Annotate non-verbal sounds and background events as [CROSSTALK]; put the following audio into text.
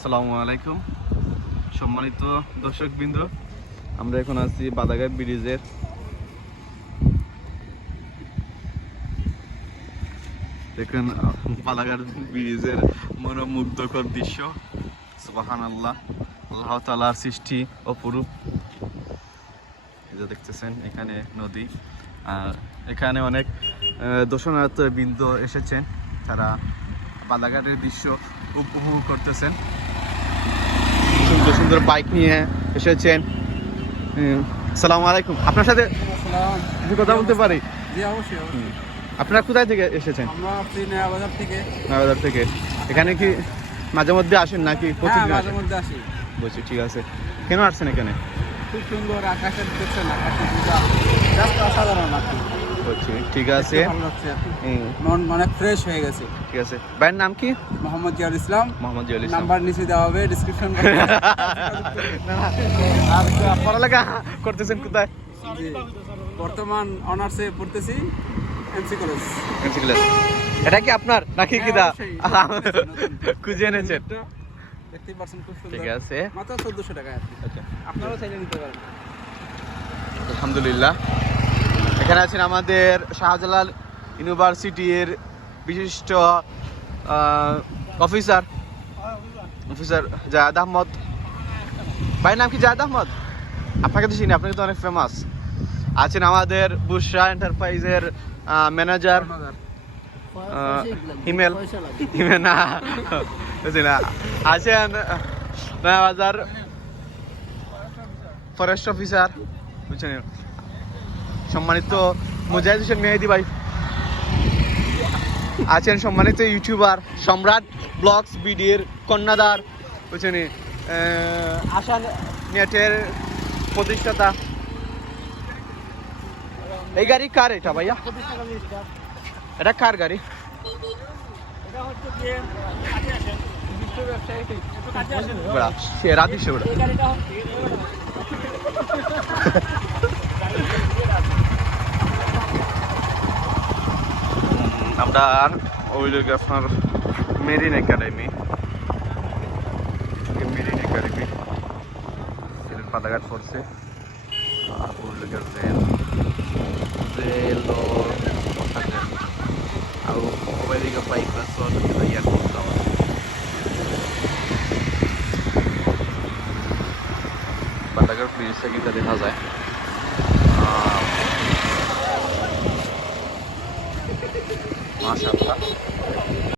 আসসালামু আলাইকুম। সম্মানিত দর্শক বৃন্দ আমরা এখন আছি বাদাঘাট ব্রিজের দেখুন বালাঘাট ব্রিজের মনোমুগ্ধকর দৃশ্য। সুবাহান আল্লাহ আল্লাহ তালার সৃষ্টি অপরূপ। যে দেখতেছেন, এখানে নদী। আর এখানে অনেক দর্শনার্থী বৃন্দ এসেছেন। তারা বালাঘাটের দৃশ্য উপভোগ করতেছেন। সুন্দর সুন্দর বাইক নিয়ে এসেছেন। সালামু আলাইকুম। আপনার সাথে কিছু কথা বলতে পারি? জি অবশ্যই অবশ্যই। আপনারা কোথায় থেকে এসেছেন? আমরা নয়াবাজার থেকে। নয়াবাজার থেকে। এখানে কি মাঝে মধ্যে আসেন নাকি হ্যাঁ প্রতিদিন মাঝে মধ্যে আসি। বলছি ঠিক আছে। কেন আসছেন এখানে? খুব সুন্দর আকাশের দেখছেন আকাশের পূজা জাস্ট অসাধারণ ঠিক আছে। কি। মন অনেক ফ্রেশ হয়ে গেছে। ঠিক আছে। ভাইয়ের নাম কি? মোহাম্মদ জিয়াউল ইসলাম। মোহাম্মদ জিয়াউল ইসলাম। নাম্বার নিচে দেওয়া হবে ডিসক্রিপশন [LAUGHS] আর পড়ালেখা করতেছেন কোথায়? বর্তমান অনার্সে পড়তেছি এমসি কলেজ এমসি ক্লাস এটা কি আপনার নাকি হ্যাঁ, কিদা অবশ্যই। খুঁজে এনেছেন। ঠিক আছে। মাত্র চোদ্দশো টাকা আচ্ছা। আপনারাও চাইলে নিতে পারেন। আলহামদুলিল্লাহ। এখানে আছেন আমাদের শাহজালাল ইউনিভার্সিটির বিশিষ্ট অফিসার অফিসার জায়দ আহমদ। ভাইয়ের নাম কি জায়দ আহমদ? আপনাকে তো চিনি, আপনাকে তো অনেক ফেমাস আছেন আমাদের বুশরা এন্টারপ্রাইজের ম্যানেজার ইমেল ইমেল না। আছেন নয়াবাজার ফরেস্ট অফিসার বুঝছেন? সম্মানিত মুজাহিদ হোসেন মেহেদি ভাই। আছেন সম্মানিত ইউটিউবার সম্রাট ব্লগস বিডির কন্যাদার বুঝছেন আশা নেটের প্রতিষ্ঠাতা। এই গাড়ি কার এটা ভাইয়া? এটা কার গাড়ি? বড়া সে আমরা ওই লোক আপনার marine academy. Marine academy. Sylhet Pataghat পড়ছে আর ওই আৰু মোবাইলিকে বাইক বাছত ইয়াত যাওঁ পাতাঘাট ব্রিজ থেকে দেখা যায়। মাশাআল্লাহ।